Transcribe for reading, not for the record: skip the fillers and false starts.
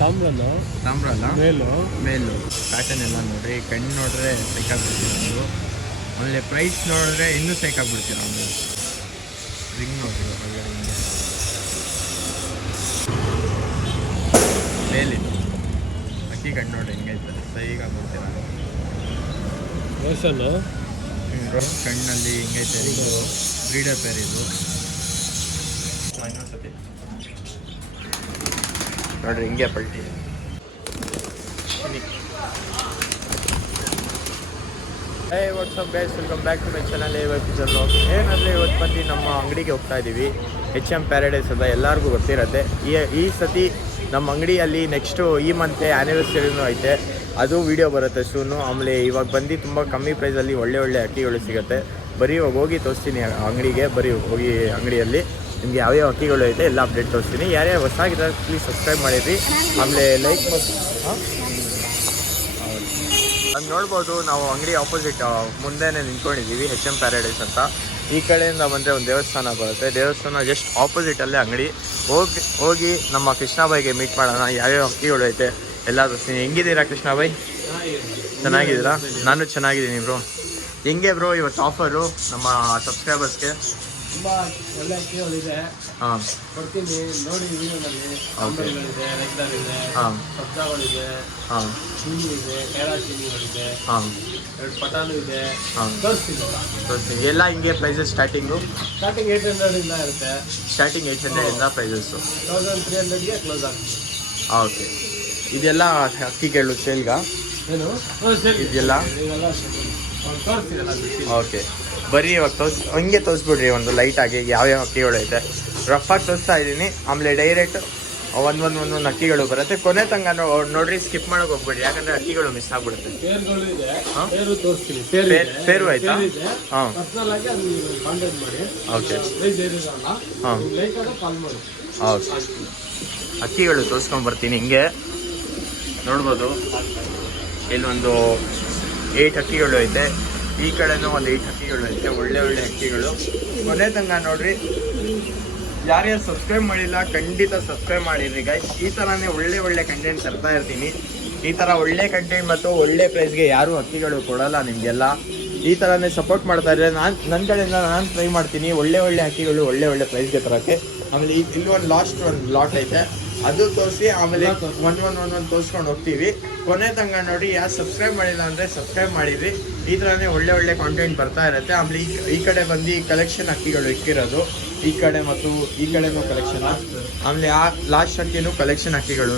ತಾಮ್ರ ಅಲ್ಲ, ಮೇಲು ಪ್ಯಾಟರ್ನ್ ಎಲ್ಲ ನೋಡ್ರಿ, ಕಣ್ಣು ನೋಡಿದ್ರೆ ಸೈಕಾಗ್ಬಿಡ್ತೀರ. ಆಮೇಲೆ ಪ್ರೈಸ್ ನೋಡಿದ್ರೆ ಇನ್ನೂ ಸೈಕಾಗ್ಬಿಡ್ತೀರ. ಆಮೇಲೆ ರಿಂಗ್ ನೋಡ್ರಿ ಹೊರಗಡೆ ಮೇಲಿದ್ದು ಅಕ್ಕಿ ಕಣ್ಣು ನೋಡ್ರಿ ಹೆಂಗೈತೆ, ಸೈಗಾಗ್ಬಿಡ್ತೀರ. ಕಣ್ಣಲ್ಲಿ ಹಿಂಗೈತೆ, ಬ್ರೀಡರ್ ಪೇರ್ ಇದು. ಇನ್ನೊಂದ್ಸತಿ ನೋಡ್ರಿ ಹಿಂಗೆ ಪಲ್ಟಿ. Hey what's up guys, welcome back to my channel. ಏನಂದರೆ ಇವತ್ತು ಬಂದು ನಮ್ಮ ಅಂಗಡಿಗೆ ಹೋಗ್ತಾ ಇದ್ದೀವಿ, HM ಪ್ಯಾರಡೈಸ್ ಅಂತ ಎಲ್ಲರಿಗೂ ಗೊತ್ತಿರುತ್ತೆ. ಈ ಸತಿ ನಮ್ಮ ಅಂಗಡಿಯಲ್ಲಿ ನೆಕ್ಸ್ಟು ಈ ಮಂತೆ ಆ್ಯನಿವರ್ಸರಿನೂ ಐತೆ, ಅದು ವೀಡಿಯೋ ಬರುತ್ತೆ ಸೂನು. ಆಮೇಲೆ ಇವಾಗ ಬಂದು ತುಂಬ ಕಮ್ಮಿ ಪ್ರೈಸಲ್ಲಿ ಒಳ್ಳೆ ಅಕ್ಕಿಗಳು ಸಿಗುತ್ತೆ. ಬರೀ ಇವಾಗ ಹೋಗಿ ತೋರಿಸ್ತೀನಿ ಅಂಗಡಿಗೆ, ಬರೀ ಹೋಗಿ ಅಂಗಡಿಯಲ್ಲಿ ನಿಮಗೆ ಯಾವ್ಯಾವ ಅಕ್ಕಿಗಳು ಐತೆ ಎಲ್ಲ ಅಪ್ಡೇಟ್ ತೋರಿಸ್ತೀನಿ. ಯಾರ್ಯಾರು ಹೊಸಾಗಿದ್ದಾರೆ ಪ್ಲೀಸ್ ಸಬ್ಸ್ಕ್ರೈಬ್ ಮಾಡಿರಿ, ಆಮೇಲೆ ಲೈಕ್ ಮಾಡಿ. ಅದು ನೋಡ್ಬೋದು, ನಾವು ಅಂಗಡಿ ಆಪೋಸಿಟ್ ಮುಂದೆನೇ ನಿಂತ್ಕೊಂಡಿದ್ದೀವಿ, HM ಪ್ಯಾರಡೈಸ್ ಅಂತ. ಈ ಕಡೆಯಿಂದ ಬಂದರೆ ಒಂದು ದೇವಸ್ಥಾನ ಬರುತ್ತೆ, ದೇವಸ್ಥಾನ ಜಸ್ಟ್ ಆಪೋಸಿಟಲ್ಲೇ ಅಂಗಡಿ. ಹೋಗಿ ನಮ್ಮ ಕೃಷ್ಣಬಾಯಿಗೆ ಮೀಟ್ ಮಾಡೋಣ, ಯಾವ್ಯಾವ ಅಕ್ಕಿಗಳು ಐತೆ ಎಲ್ಲ ತೋರಿಸ್ತೀನಿ. ಹೆಂಗಿದ್ದೀರಾ ಕೃಷ್ಣಬಾಯಿ? ಚೆನ್ನಾಗಿದ್ದೀರಾ? ನಾನು ಚೆನ್ನಾಗಿದ್ದೀನಿ ಬ್ರೋ. ಹೆಂಗೆ ಬ್ರೋ ಇವತ್ತು ಆಫರು ನಮ್ಮ ಸಬ್ಸ್ಕ್ರೈಬರ್ಸ್ಗೆ? ತುಂಬ ಒಳ್ಳೆ ಅಕ್ಕಿಗಳಿದೆ, ಹಾಂ ಕೊಡ್ತೀನಿ ನೋಡಿ ವಿಡಿಯೋನಲ್ಲಿ. ಸಾಂಬಾರುಗಳಿದೆ, ರೆಗ್ಯುಲರ್ ಇದೆ, ಸಬ್ಜಾಗಳಿದೆ, ಹಾಂ ಚೀನಿ ಇದೆ, ಕೇರಳ ಚೀನಿಗಳಿದೆ, ಹಾಂ 2 ಪಟಾನು ಇದೆ. ಹಾಂ ತೋರಿಸ್ತೀನಿ ಎಲ್ಲ ಹಿಂಗೆ ಪ್ರೈಸಸ್ ಸ್ಟಾರ್ಟಿಂಗು? ಸ್ಟಾರ್ಟಿಂಗ್ 800 ಇಂದ ಇರುತ್ತೆ. ಸ್ಟಾರ್ಟಿಂಗ್ 800 ಇಂದ ಪ್ರೈಸಸ್ಸು 1300ಗೆ ಕ್ಲೋಸ್ ಆಗ್ತದೆ. ಓಕೆ. ಇದೆಲ್ಲ ಅಕ್ಕಿಗಳು ಸೇಲ್ಗಾ? ಏನು ಇದೆಲ್ಲ ತೋರಿಸ್ತೀರಲ್ಲ. ಓಕೆ, ಬರೀ ಇವಾಗ ಹಂಗೆ ತೋರಿಸ್ಬಿಡ್ರಿ ಒಂದು ಲೈಟಾಗಿ ಯಾವ್ಯಾವ ಅಕ್ಕಿಗಳು ಐತೆ. ರಫಾಗಿ ತೋರಿಸ್ತಾ ಇದ್ದೀನಿ, ಆಮೇಲೆ ಡೈರೆಕ್ಟ್ ಒಂದೊಂದು ಅಕ್ಕಿಗಳು ಬರುತ್ತೆ. ಕೊನೆ ತನಕ ನೋಡ್ರಿ, ಸ್ಕಿಪ್ ಮಾಡೋಕೆ ಹೋಗ್ಬೇಡಿ, ಯಾಕಂದರೆ ಅಕ್ಕಿಗಳು ಮಿಸ್ ಆಗ್ಬಿಡುತ್ತೆ. ಪೇರ್ಗಳು ಇದೆ, ಹಾಂ ಪೇರು ತೋರಿಸ್ತೀನಿ. ಪೇರು ಆಯ್ತಾ? ಹಾಂ ಪರ್ಸನಲ್ ಆಗಿ ಅದು ಕಾಂಟ್ಯಾಕ್ಟ್ ಮಾಡಿ. ಓಕೆ. ಪ್ರೈಸ್ ಏನಿರಲ್ಲ, ಹಾಂ ಲೈಕ್ ಆಗಿ ಕಾಲ್ ಮಾಡಿ. ಓಕೆ, ಅಕ್ಕಿಗಳು ತೋರಿಸ್ಕೊಂಬರ್ತೀನಿ. ಹಿಂಗೆ ನೋಡ್ಬೋದು, ಇಲ್ಲೊಂದು 8 ಅಕ್ಕಿಗಳು ಐತೆ, ಈ ಕಡೆನೂ ಒಂದು 8 ಅಕ್ಕಿಗಳು ಐತೆ, ಒಳ್ಳೆ ಅಕ್ಕಿಗಳು. ಕೊನೆ ತನಕ ನೋಡ್ರಿ. ಯಾರ್ಯಾರು ಸಬ್ಸ್ಕ್ರೈಬ್ ಮಾಡಿಲ್ಲ ಖಂಡಿತ ಸಬ್ಸ್ಕ್ರೈಬ್ ಮಾಡಿರಿ ಗೈಸ್. ಈ ಥರನೇ ಒಳ್ಳೆ ಕಂಟೆಂಟ್ ತರ್ತಾ ಇರ್ತೀನಿ. ಈ ಥರ ಒಳ್ಳೆ ಕಂಟೆಂಟ್ ಮತ್ತು ಒಳ್ಳೆ ಪ್ರೈಸ್ಗೆ ಯಾರೂ ಅಕ್ಕಿಗಳು ಕೊಡೋಲ್ಲ ನಿಮಗೆಲ್ಲ. ಈ ಥರನೇ ಸಪೋರ್ಟ್ ಮಾಡ್ತಾ ಇದ್ರೆ ನನ್ನ ಕಡೆಯಿಂದ ನಾನು ಟ್ರೈ ಮಾಡ್ತೀನಿ ಒಳ್ಳೆ ಅಕ್ಕಿಗಳು ಒಳ್ಳೆ ಪ್ರೈಸ್ಗೆ ತರೋಕ್ಕೆ. ಆಮೇಲೆ ಇಲ್ಲಿ ಒಂದು ಲಾಟ್ ಐತೆ, ಅದು ತೋರಿಸಿ ಆಮೇಲೆ ಒಂದೊಂದು ತೋರಿಸ್ಕೊಂಡು ಹೋಗ್ತೀವಿ. ಕೊನೆ ತನಕ ನೋಡಿ. ಯಾರು ಸಬ್ಸ್ಕ್ರೈಬ್ ಮಾಡಿಲ್ಲ ಅಂದರೆ ಸಬ್ಸ್ಕ್ರೈಬ್ ಮಾಡಿದ್ರಿ. ಈ ಥರನೇ ಒಳ್ಳೆ ಕಾಂಟೆಂಟ್ ಬರ್ತಾ ಇರುತ್ತೆ. ಆಮೇಲೆ ಈ ಕಡೆ ಬಂದು ಕಲೆಕ್ಷನ್ ಅಕ್ಕಿಗಳು ಇಕ್ಕಿರೋದು, ಈ ಕಡೆ ಮತ್ತು ಈ ಕಡೆನೂ ಕಲೆಕ್ಷನ್. ಆಮೇಲೆ ಆ ಲಾಸ್ಟ್ ಅಕ್ಕಿನೂ ಕಲೆಕ್ಷನ್ ಅಕ್ಕಿಗಳು.